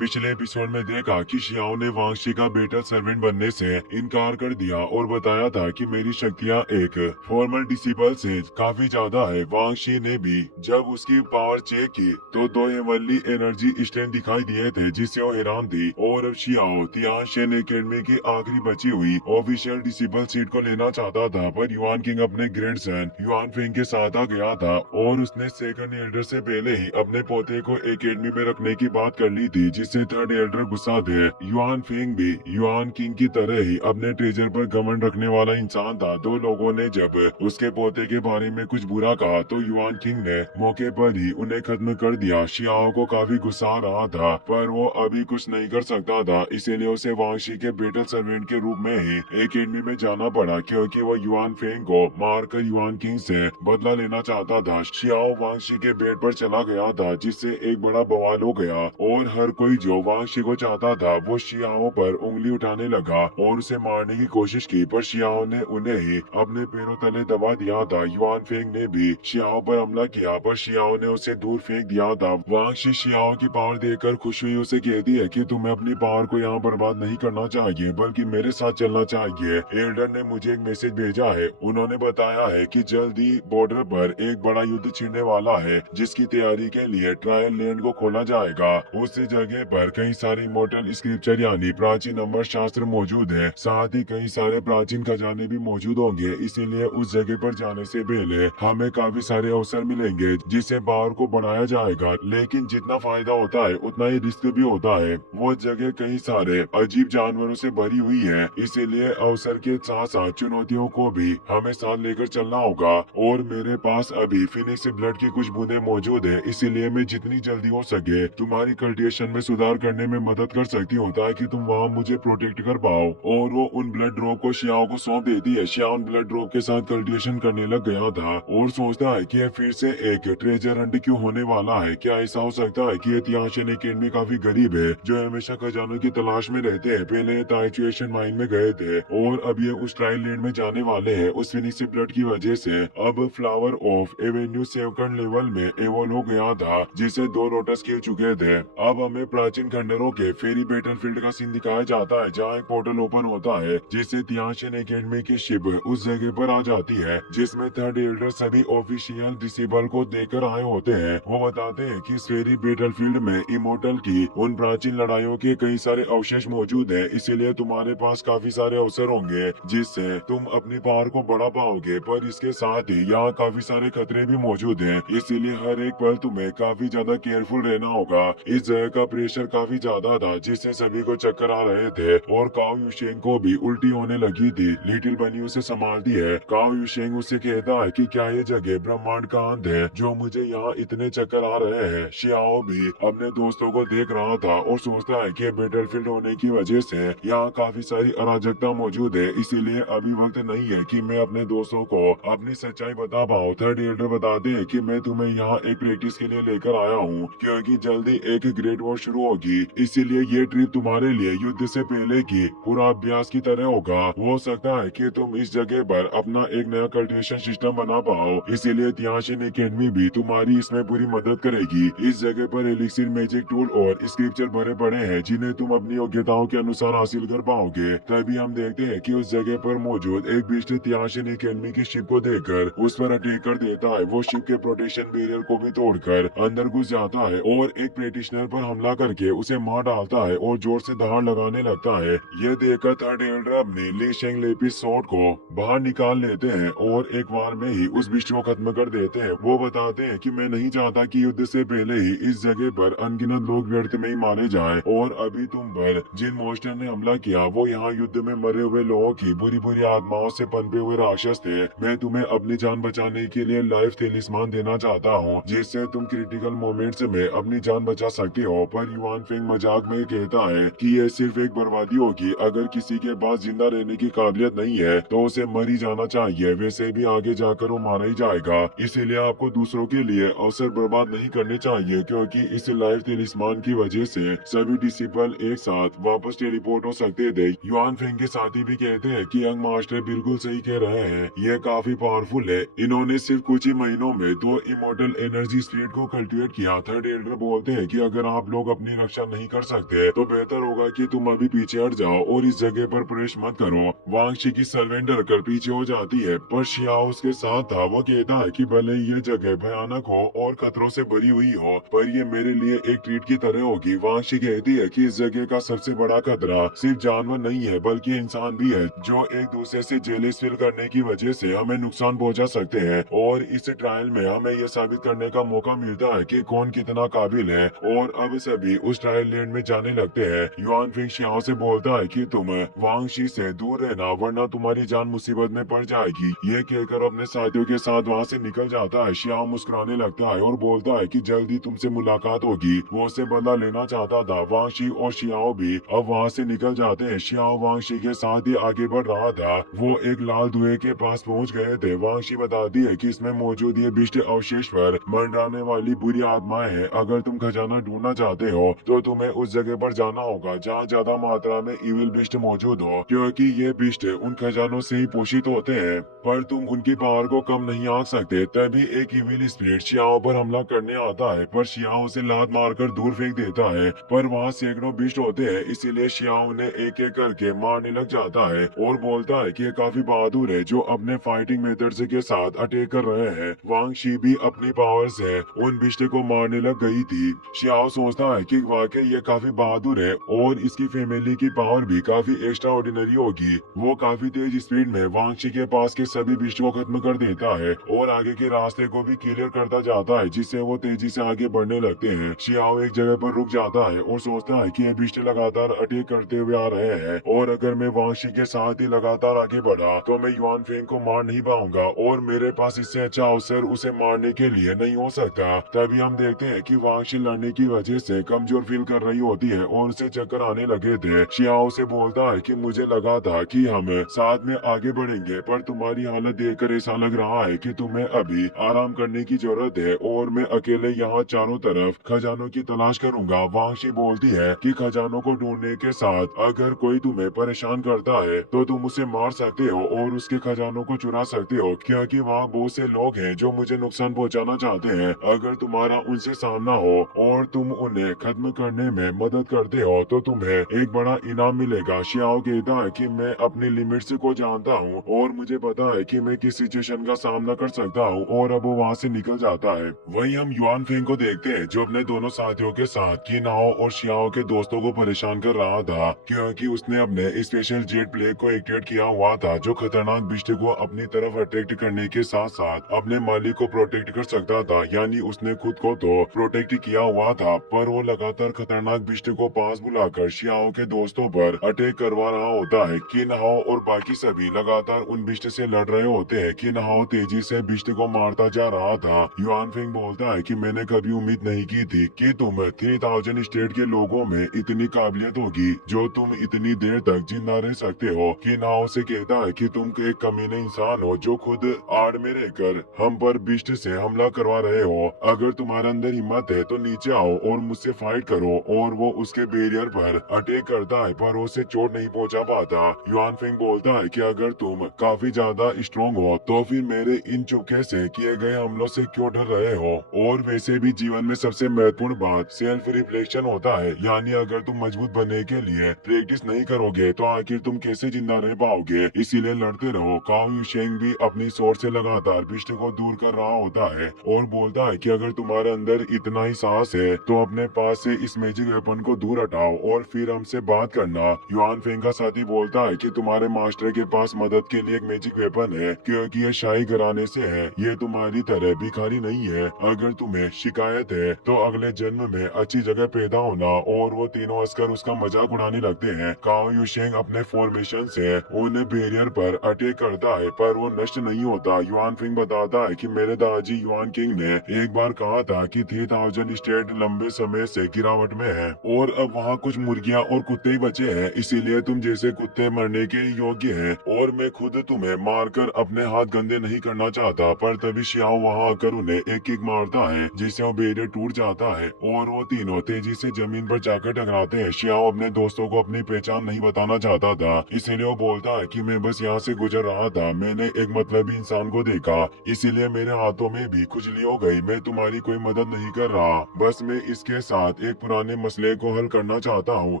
पिछले एपिसोड में देखा कि शियाओ ने वांगशी का बेटा सर्वेंट बनने से इनकार कर दिया और बताया था कि मेरी शक्तियां एक फॉर्मल डिसिपल से काफी ज्यादा है। वांगशी ने भी जब उसकी पावर चेक की तो दो हेवनली एनर्जी स्ट्रेंथ दिखाई दिए थे जिससे वो हैरान थी। और अब शियाओ तियानशेन एकेडमी की आखिरी बची हुई ऑफिशियल डिसिपल सीट को लेना चाहता था, पर युआन किंग अपने ग्रैंडसन युआन फेंग के साथ आ गया था और उसने सेकंड एल्डर से पहले ही अपने पोते को एकेडमी में रखने की बात कर ली थी, जिससे थर्ड एल्डर गुस्सा थे। युआन फेंग भी युआन किंग की तरह ही अपने ट्रेजर पर घमंड रखने वाला इंसान था। दो लोगों ने जब उसके पोते के बारे में कुछ बुरा कहा तो युआन किंग ने मौके पर ही उन्हें खत्म कर दिया। शियाओ को काफी गुस्सा आ रहा था, पर वो अभी कुछ नहीं कर सकता था, इसीलिए उसे वांगशी के बेटल सर्वेंट के रूप में ही एकेडमी में जाना पड़ा, क्योंकि वो युआन फेंग को मारकर युआन किंग से बदला लेना चाहता था। शियाओ वांगशी के बेड पर चला गया था, जिससे एक बड़ा बवाल हो गया और हर कोई जो वांगशी को चाहता था वो शियाओ पर उंगली उठाने लगा और उसे मारने की कोशिश की, पर शियाओ ने उन्हें ही अपने पैरों तले दबा दिया था। युआन फेंग ने भी शियाओ पर हमला किया, पर शियाओ ने उसे दूर फेंक दिया था। वांगशी शियाओ की पावर देखकर खुश हुई, उसे कहती है कि तुम्हें अपनी पावर को यहाँ बर्बाद नहीं करना चाहिए बल्कि मेरे साथ चलना चाहिए। एल्डर ने मुझे एक मैसेज भेजा है, उन्होंने बताया है कि जल्द ही बॉर्डर पर एक बड़ा युद्ध छिड़ने वाला है, जिसकी तैयारी के लिए ट्रायल लैंड को खोला जाएगा। उस जगह पर कई सारे इमोर्टल स्क्रिप्चर यानी प्राचीन अमर शास्त्र मौजूद है, साथ ही कई सारे प्राचीन खजाने भी मौजूद होंगे, इसीलिए उस जगह पर जाने से पहले हमें काफी सारे अवसर मिलेंगे जिससे पावर को बढ़ाया जाएगा। लेकिन जितना फायदा होता है उतना ही रिस्क भी होता है। वो जगह कई सारे अजीब जानवरों से भरी हुई है, इसीलिए अवसर के साथ साथ चुनौतियों को भी हमें साथ लेकर चलना होगा। और मेरे पास अभी फिनिक्स ब्लड की कुछ बूंदे मौजूद है, इसीलिए मैं जितनी जल्दी हो सके तुम्हारी कल्टिवेशन में सुधार करने में मदद कर सकती हूँ, ताकि तुम वहाँ मुझे प्रोटेक्ट कर पाओ। और वो उन ब्लड ड्रॉप को शियाओ को सौंप देती है। शियाओ उन ब्लड ड्रॉप के साथ कल्टिवेशन करने लग गया था और सोचता है कि यह फिर से एक ट्रेजर हंट क्यों होने वाला है। क्या ऐसा हो सकता है कि तियानशेन एकेडमी काफी गरीब है जो हमेशा खजानों की तलाश में रहते हैं। पहले ताइचुएशन माइन में गए थे और अब ये उस ट्रायल लैंड में जाने वाले हैं। उस फिनिक्स ब्लड की वजह से अब flower of Avenue second level में एवोल्व हो गया था, जिसे दो लोटस खेल चुके थे। अब हमें प्राचीन खंडरों के फेरी बैटलफील्ड का सीन दिखाया जाता है, जहाँ एक पोर्टल ओपन होता है जिससे तियानशेन एकेडमी की शिप उस जगह पर आ जाती है, जिसमें थर्ड एल्डर सभी ऑफिशियल डिसेबल को देकर आए होते हैं। वो बताते हैं कि इस फेरी बैटलफील्ड में इमोर्टल की उन प्राचीन लड़ाइयों के कई सारे अवशेष मौजूद हैं, इसीलिए तुम्हारे पास काफी सारे अवसर होंगे जिससे तुम अपनी पावर को बढ़ा पाओगे। पर इसके साथ ही यहाँ काफी सारे खतरे भी मौजूद हैं, इसीलिए हर एक पल तुम्हें काफी ज्यादा केयरफुल रहना होगा। इस जगह का प्रेशर काफी ज्यादा था, जिससे सभी को चक्कर आ रहे थे और काओ युशेंग को भी उल्टी होने लगी थी। लिटिल बनी उसे संभालती है। काओ युशेंग उससे कहता है कि क्या ये जगह ब्रह्मांड का अंत है जो मुझे यहाँ इतने चक्कर आ रहे हैं। शियाओ भी अपने दोस्तों को देख रहा था और सोचता है कि बैटलफील्ड होने की वजह से यहाँ काफी सारी अराजकता मौजूद है, इसीलिए अभी वक्त नहीं है कि मैं अपने दोस्तों को अपनी सच्चाई बता पाऊँ। थर्ड एल्डर बताते हैं कि मैं तुम्हें यहाँ एक प्रैक्टिस के लिए लेकर आया हूँ, क्योंकि जल्दी एक ग्रेट वॉर शुरू होगी, इसीलिए ये ट्रिप तुम्हारे लिए युद्ध से पहले की पूरा अभ्यास की तरह होगा। हो सकता है कि तुम इस जगह पर अपना एक नया कल्टिवेशन सिस्टम बना पाओ, इसीलिए तियानशेन एकेडमी भी तुम्हारी इसमें पूरी मदद करेगी। इस जगह पर एलिक्सिर, मैजिक टूल और स्क्रिप्चर भरे पड़े हैं, जिन्हें तुम अपनी योग्यताओं के अनुसार हासिल कर पाओगे। तभी हम देखते हैं कि उस जगह पर मौजूद एक बिस्ट तियानशेन एकेडमी की शिप को देखकर उस पर अटैक कर देता है। वो शिप के प्रोटेक्शन बैरियर को भी तोड़कर अंदर घुस जाता है और एक प्रैक्टिशनर पर हमला करके उसे मार डालता है और जोर से दहाड़ लगाने लगता है। यह देखकर थर्ड एल्डर अपने ली शेंग लेपिस स्वॉर्ड को बाहर निकाल लेते हैं और एक बार में ही उस बिस्ट को खत्म कर देते हैं। वो बताते हैं कि मैं नहीं चाहता कि युद्ध से पहले ही इस जगह पर अनगिनत लोग व्यर्थ में ही मारे जाएं, और अभी तुम पर जिन मॉन्स्टर ने हमला किया वो यहाँ युद्ध में मरे हुए लोगों की बुरी बुरी आत्माओं से पनपे हुए राक्षस थे। मैं तुम्हें अपनी जान बचाने के लिए लाइफ तेलिस्मान देना चाहता हूँ, जिससे तुम क्रिटिकल मोमेंट्स में अपनी जान बचा सकते हो। पर युआन फेंग मजाक में कहता है कि यह सिर्फ एक बर्बादी होगी। अगर किसी के पास जिंदा रहने की काबिलियत नहीं है तो उसे मर ही जाना चाहिए, वैसे भी आगे जाकर वो मारा ही जाएगा। इसीलिए आपको दूसरों के लिए अवसर बर्बाद नहीं करने चाहिए, क्योंकि इस लाइफ तेलिस्मान की वजह से सभी डिसिपल एक साथ वापस टेलीपोर्ट हो सकते थे। युआन फेंग के साथी भी कहते हैं कि यंग मास्टर बिल्कुल सही कह रहे हैं, यह काफी पावरफुल है। इन्होंने सिर्फ कुछ ही महीनों में दो इमोर्टल एनर्जी स्टेट को कल्टिवेट किया। थर्ड एल्डर बोलते हैं कि अगर आप लोग अपनी अपनी रक्षा नहीं कर सकते तो बेहतर होगा कि तुम अभी पीछे हट जाओ और इस जगह पर प्रवेश मत करो। वांग शी की सर्वेंट डर कर पीछे हो जाती है, पर शियाओ उसके साथ था। वो कहता है कि भले ही ये जगह भयानक हो और खतरों से भरी हुई हो, पर ये मेरे लिए एक ट्रीट की तरह होगी। वांग शी कहती है कि इस जगह का सबसे बड़ा खतरा सिर्फ जानवर नहीं है बल्कि इंसान भी है, जो एक दूसरे से जेलिस फील करने की वजह से हमें नुकसान पहुंचा सकते हैं। और इस ट्रायल में हमें यह साबित करने का मौका मिलता है कि कौन कितना काबिल है। और अब सभी उस ट्रायल लैंड में जाने लगते हैं। युआन फिंग शियाओ से बोलता है कि तुम वांग शी से दूर रहना वरना तुम्हारी जान मुसीबत में पड़ जाएगी। ये कहकर अपने साथियों के साथ वहाँ से निकल जाता है। शियाओ मुस्कुराने लगता है और बोलता है कि जल्दी तुमसे मुलाकात होगी। वो उससे बदला लेना चाहता था। वांग शी और शियाओ भी अब वहाँ से निकल जाते हैं। शियाओ वांग शी के साथ ही आगे बढ़ रहा था। वो एक लाल धुएं के पास पहुँच गए थे। वांग शी बताती है कि इसमें मौजूद ये बिस्ट अवशेष पर मंडराने वाली बुरी आत्माएं हैं। अगर तुम खजाना ढूंढना चाहते हो तो तुम्हें उस जगह पर जाना होगा जहाँ ज्यादा मात्रा में इविल बिस्ट मौजूद हो, क्योंकि ये बिस्ट उन खजानों से ही पोषित होते हैं। पर तुम उनकी पावर को कम नहीं आंक सकते। तभी एक इविल स्पिरिट शियाओ पर हमला करने आता है, पर शियाओ उसे लात मारकर दूर फेंक देता है। पर वहाँ सैकड़ों बिस्ट होते हैं, इसीलिए शियाओ उन्हें एक एक करके मारने लग जाता है और बोलता है कि ये काफी बहादुर है जो अपने फाइटिंग मेथड्स के साथ अटैक कर रहे हैं। वांग शी भी अपनी पावर से उन बिस्ट को मारने लग गई थी। शियाओ सोचता है कि वाकई ये काफी बहादुर है और इसकी फैमिली की पावर भी काफी एक्स्ट्रा ऑर्डिनरी होगी। वो काफी तेज स्पीड में वांग शी के पास के सभी बिस्ट को खत्म कर देता है और आगे के रास्ते को भी क्लियर करता जाता है, जिससे वो तेजी से आगे बढ़ने लगते हैं। शियाओ एक जगह पर रुक जाता है और सोचता है कि ये बिस्ट लगातार अटैक करते हुए आ रहे हैं और अगर मैं वांग शी के साथ ही लगातार आगे बढ़ा तो मैं युआन फेंग को मार नहीं पाऊंगा और मेरे पास इससे अच्छा अवसर उसे मारने के लिए नहीं हो सकता। तभी हम देखते हैं कि वांग शी लड़ने की वजह से कमजोर फील कर रही होती है और उसे चक्कर आने लगे थे। शियाओ से बोलता है कि मुझे लगा था कि हम साथ में आगे बढ़ेंगे, पर तुम्हारी हालत देखकर ऐसा लग रहा है कि तुम्हें अभी आराम करने की जरूरत है और मैं अकेले यहाँ चारों तरफ खजानों की तलाश करूंगा। वांग शी बोलती है कि खजानों को ढूंढने के साथ अगर कोई तुम्हें परेशान करता है तो तुम उसे मार सकते हो और उसके खजानों को चुरा सकते हो, क्योंकि वहाँ बहुत से लोग हैं जो मुझे नुकसान पहुँचाना चाहते हैं। अगर तुम्हारा उनसे सामना हो और तुम उन्हें खत्म करने में मदद करते हो तो तुम्हें एक बड़ा इनाम मिलेगा। शियाओ कहता है कि मैं अपनी लिमिट्स को जानता हूँ और मुझे पता है कि मैं किस सिचुएशन का सामना कर सकता हूँ और अब वो वहाँ से निकल जाता है। वहीं हम युआन फेंग को देखते हैं जो अपने दोनों साथियों के साथ किनाओ और शियाओ के दोस्तों को परेशान कर रहा था, क्योंकि उसने अपने स्पेशल जेट प्लेग को एक्टिवेट किया हुआ था जो खतरनाक बिस्ट को अपनी तरफ अट्रैक्ट करने के साथ साथ अपने मालिक को प्रोटेक्ट कर सकता था। यानी उसने खुद को तो प्रोटेक्ट किया हुआ था, पर वो लगातार खतरनाक बिस्ट को पास बुलाकर शियाओ के दोस्तों पर अटैक करवा रहा होता है। किनाओ और बाकी सभी लगातार उन बिस्ट से लड़ रहे होते हैं। किनाओ तेजी से बिस्ट को मारता जा रहा था। युआन फेंग बोलता है कि मैंने कभी उम्मीद नहीं की थी कि तुम 3000 स्टेट के लोगों में इतनी काबिलियत होगी जो तुम इतनी देर तक जिंदा रह सकते हो। किनाओ से कहता है कि तुम एक कमीने इंसान हो जो खुद आड़ में रहकर हम पर बिस्ट से हमला करवा रहे हो। अगर तुम्हारे अंदर हिम्मत है तो नीचे आओ और मुझसे फाइट करो। और वो उसके बैरियर पर अटैक करता है पर उसे चोट नहीं पहुंचा पाता। युआन फेंग बोलता है कि अगर तुम काफी ज्यादा स्ट्रॉन्ग हो तो फिर मेरे इन चुपके से किए गए हमलों से क्यों डर रहे हो। और वैसे भी जीवन में सबसे महत्वपूर्ण बात सेल्फ रिफ्लेक्शन होता है, यानी अगर तुम मजबूत बनने के लिए प्रैक्टिस नहीं करोगे तो आखिर तुम कैसे जिंदा रह पाओगे। इसीलिए लड़ते रहो। काओ यूशेंग भी अपनी सोच से लगातार बिस्ट को दूर कर रहा होता है और बोलता है कि अगर तुम्हारे अंदर इतना ही साहस है तो अपने पास से इस मैजिक वेपन को दूर हटाओ और फिर हमसे बात करना। युआन फेंग का साथी बोलता है कि तुम्हारे मास्टर के पास मदद के लिए एक मैजिक वेपन है, क्योंकि ये शाही घराने से है। ये तुम्हारी तरह भिखारी नहीं है। अगर तुम्हें शिकायत है तो अगले जन्म में अच्छी जगह पैदा होना। और वो तीनों अस्कर उसका मजाक उड़ाने लगते हैं। काओ यूशेंग अपने फॉर्मेशन से उन बैरियर पर अटैक करता है पर वो नष्ट नहीं होता। युआन फेंग बताता है कि मेरे दादाजी युआन किंग ने एक बार कहा था कि 3000 स्टेट लंबे समय से गिरावट में है और अब वहाँ कुछ मुर्गियाँ और कुत्ते ही बचे हैं, इसीलिए तुम जैसे कुत्ते मरने के योग्य हैं। और मैं खुद तुम्हें मारकर अपने हाथ गंदे नहीं करना चाहता। पर तभी शियाओ वहाँ आकर उन्हें एक किक मारता है जिससे वो बैरियर टूट जाता है और वो तीनों तेजी से जमीन पर जाकर टकराते हैं। शियाओ अपने दोस्तों को अपनी पहचान नहीं बताना चाहता था, इसीलिए वो बोलता है कि मैं बस यहाँ से गुजर रहा था। मैंने एक मतलबी इंसान को देखा, इसीलिए मेरे हाथों में भी खुजली हो गई। मैं तुम्हारी कोई मदद नहीं कर रहा, बस मैं इसके साथ साथ एक पुराने मसले को हल करना चाहता हूँ।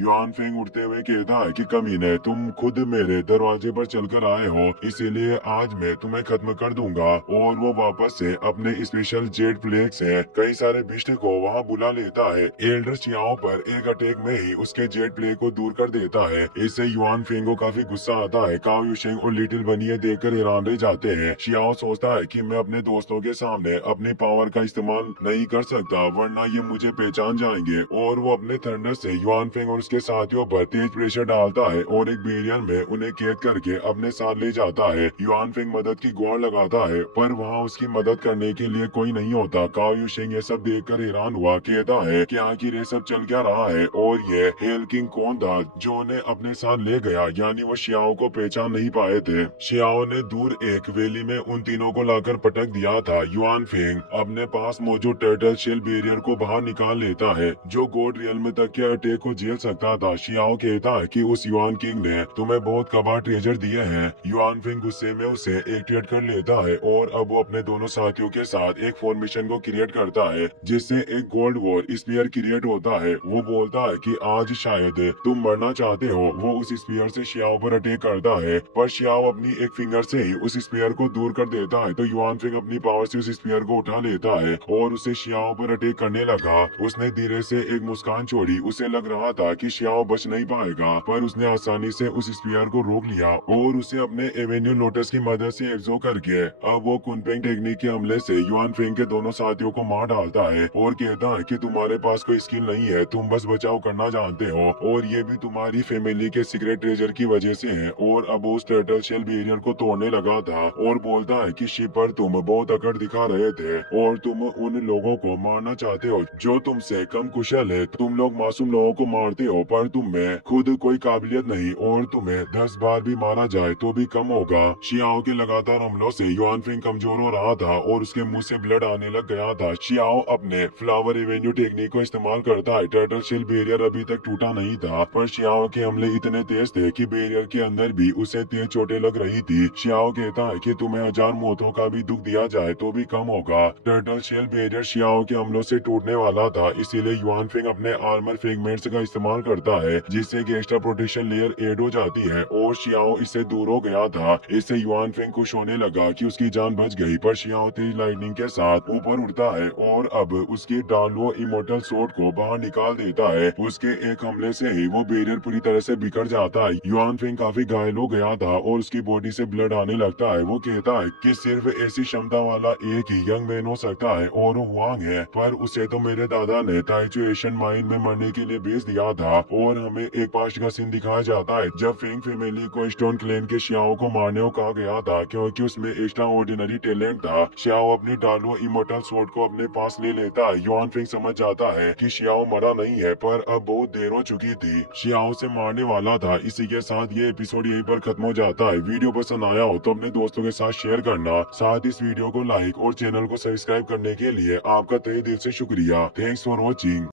युआन फेंग उठते हुए कहता है कि कमीने, तुम खुद मेरे दरवाजे पर चलकर आए हो, इसीलिए आज मैं तुम्हें खत्म कर दूंगा। और वो वापस से अपने स्पेशल जेट प्लेग से कई सारे बिस्ट को वहाँ बुला लेता है। एल्डर शियाओ पर एक अटैक में ही उसके जेट प्लेग को दूर कर देता है। इससे युआन फेंग को काफी गुस्सा आता है। काओ युशेंग और लिटिल बनी ये देखकर हैरान रह जाते हैं। शियाओ सोचता है कि मैं अपने दोस्तों के सामने अपने पावर का इस्तेमाल नहीं कर सकता, वरना ये मुझे पहचान जाएंगे। और वो अपने थंडर से युआन फेंग और उसके साथियों पर तेज प्रेशर डालता है और एक बैरियर में उन्हें कैद करके अपने साथ ले जाता है। युआन फेंग मदद की गुहार लगाता है, पर वहाँ उसकी मदद करने के लिए कोई नहीं होता। काओ युशेंग ये सब देखकर हैरान हुआ, कहता है कि आखिर ये सब चल क्या रहा है और ये हेल किंग कौन था जो उन्हें अपने साथ ले गया। यानी वो शियाओ को पहचान नहीं पाए थे। शियाओ ने दूर एक वैली में उन तीनों को लाकर पटक दिया था। युआन फेंग अपने पास मौजूद टर्टल शेल बैरियर को बाहर निकाल लेता है, जो गॉड रियल्म तक के अटैक को झेल सकता था। शियाओ कहता है कि उस युआन किंग ने तुम्हें बहुत कबाड़ ट्रेजर दिए हैं। युआन फेंग गुस्से में उसे एक्टिवेट कर लेता है और अब वो अपने दोनों साथियों के साथ एक फॉर्मेशन को क्रिएट करता है, जिससे एक गोल्ड वॉर स्पीयर क्रिएट होता है। वो बोलता है कि आज शायद तुम मरना चाहते हो। वो उस स्पीयर से शियाओ पर अटैक करता है, पर शियाओ अपनी एक फिंगर से ही उस स्पीयर को दूर कर देता है। तो युआन फेंग अपनी पावर से उस स्पीयर को उठा लेता है और उसे शियाओ पर अटैक करने लगा। उसने धीरे से एक मुस्कान छोड़ी। उसे लग रहा था कि शियाओ बच नहीं पाएगा, पर उसने आसानी से उस स्पीयर को रोक लिया और उसे अपने एवेन्यू लोटस की मदद से एब्जॉर्ब करके अब वो कुनपेंग टेक्निक के हमले से युआन फेंग के दोनों साथियों को मार डालता है और कहता है कि तुम्हारे पास कोई स्किल नहीं है, तुम बस बचाव करना जानते हो, और ये भी तुम्हारी फैमिली के सीक्रेट ट्रेजर की वजह से है। और अब उस टर्टल शेल बैरियर को तोड़ने लगा था और बोलता है कि शिप पर तुम बहुत अकड़ दिखा रहे थे और तुम उन लोगों को मारना चाहते हो जो तुमसे कम कुशल है। तुम लोग मासूम लोगों को मारते हो, पर तुम में खुद कोई काबिलियत नहीं, और तुम्हें 10 बार भी मारा जाए तो भी कम होगा। शियाओ के लगातार हमलों से युआन फेंग कमजोर हो रहा था और उसके मुंह से ब्लड आने लग गया था। शियाओ अपने फ्लावर एवेन्यू टेक्निक को इस्तेमाल करता है। टर्टल शेल बैरियर अभी तक टूटा नहीं था, पर शियाओ के हमले इतने तेज थे कि बैरियर के अंदर भी उसे तेज चोटें लग रही थी। शियाओ कहता है कि तुम्हें 1000 मौतों का भी दुख दिया जाए तो भी कम होगा। टर्टल शेल बैरियर शियाओ के हमलों से टूटने वाला था, इसीलिए युआन फेंग अपने आर्मर फ्रेगमेंट्स का इस्तेमाल करता है, जिससे कि एक्स्ट्रा प्रोटेक्शन लेयर ऐड हो जाती है, और शियाओ इससे दूर हो गया था। इससे युआन फेंग खुश होने लगा कि उसकी जान बच गई, पर शियाओ तेज लाइटनिंग के साथ ऊपर उड़ता है और अब उसकी डालो इमोर्टल सोर्ड को बाहर निकाल देता है। उसके एक हमले से ही वो बैरियर पूरी तरह से बिखर जाता है। युआन फेंग काफी घायल हो गया था और उसकी बॉडी से ब्लड आने लगता है। वो कहता है कि सिर्फ ऐसी क्षमता वाला एक ही यंग मैन हो सकता है और वो वांग है, पर उसे तो मेरे दादा ने ताइचू एशियन माइन में मरने के लिए भेज दिया था। और हमें एक पास्ट का सीन दिखाया जाता है जब फेंग फैमिली को स्टोन क्लेन के शियाओ को मारने को कहा गया था, क्योंकि उसमें एक्स्ट्रा ऑर्डिनरी टैलेंट था। शियाओ अपनी डालो इमोर्टल सोर्ड को अपने पास ले लेता है। युआन फेंग समझ जाता है कि शियाओ मरा नहीं है, पर अब बहुत देर हो चुकी थी, शियाओ से मारने वाला था। इसी के साथ ये एपिसोड यहीं पर खत्म हो जाता है। वीडियो पसंद आया हो तो अपने दोस्तों के साथ शेयर करना, साथ इस वीडियो को लाइक और चैनल को सब्सक्राइब करने के लिए आपका तहे दिल से शुक्रिया। Thanks for watching.